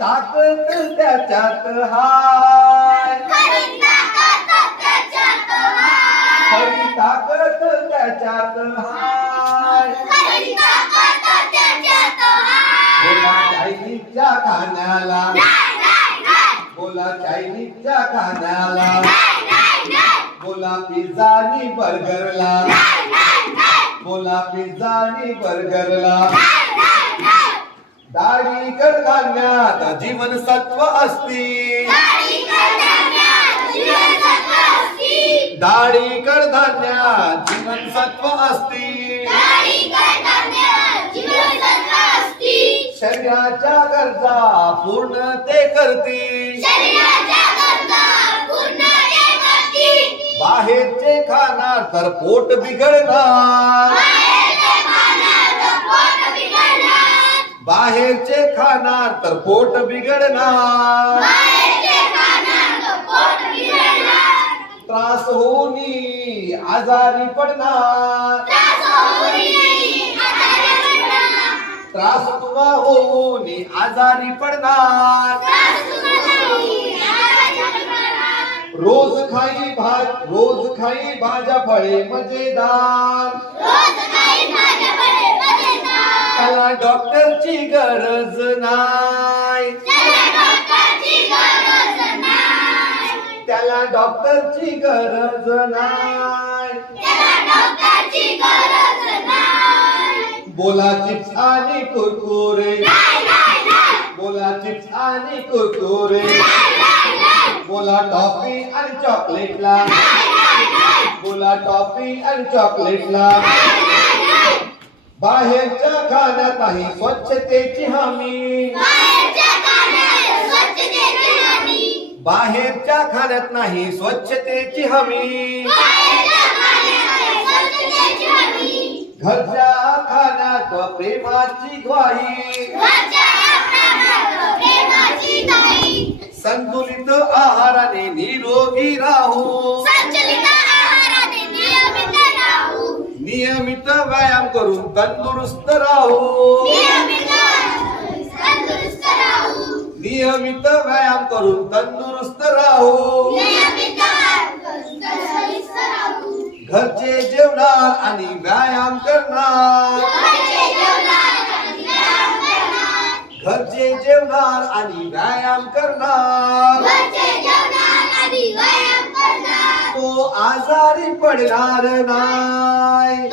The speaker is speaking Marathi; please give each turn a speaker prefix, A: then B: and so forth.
A: ताकद त्याच्यात हाय. खरी ताकद त्याच्यात हाय. बोला चायनीजच्या खाण्याला बोला चायनीजच्या खाण्याला बोला पिझ्झा आणि बर्गरला बोला पिझ्झा आणि बर्गरला दाढी कडधान्यात जीवनसत्व असती. दाढी कडधान्यात जीवनसत्व असती. शरीराच्या गरजा पूर्ण ते करती. बाहेरचे खाणार तर पोट बिघडणार. बाहेरचे खाणार तर पोट बिघडणार. त्रास होऊनी आजारी पडणार. त्रास तुम्हा होऊनी आजारी पडणार. रोज खाई भात रोज खाई भाज्या फळे मजेदार. त्याला डॉक्टरची गरज नाही. त्याला डॉक्टरची गरज नाही. बोला चिप्स आणि कुरकुरे. बोला चिप्स आणि कुरकुरे. बोला टॉफी आणि चॉकलेटला. बोला टॉफी आणि चॉकलेटला. बाहेरच्या खाण्यात नाही स्वच्छतेची हमी. बाहेरच्या खाण्यात नाही स्वच्छतेची हमी. घरच्या खाण्यात प्रेमाची ग्वाही. संतुलित आहाराने नियमित व्यायाम करून तंदुरुस्त राहू. नियमित व्यायाम करून तंदुरुस्त राहू. घरचे जेवणार आणि व्यायाम करणार. घरचे जेवणार आणि व्यायाम करणार. तो आजारी पडणार नाही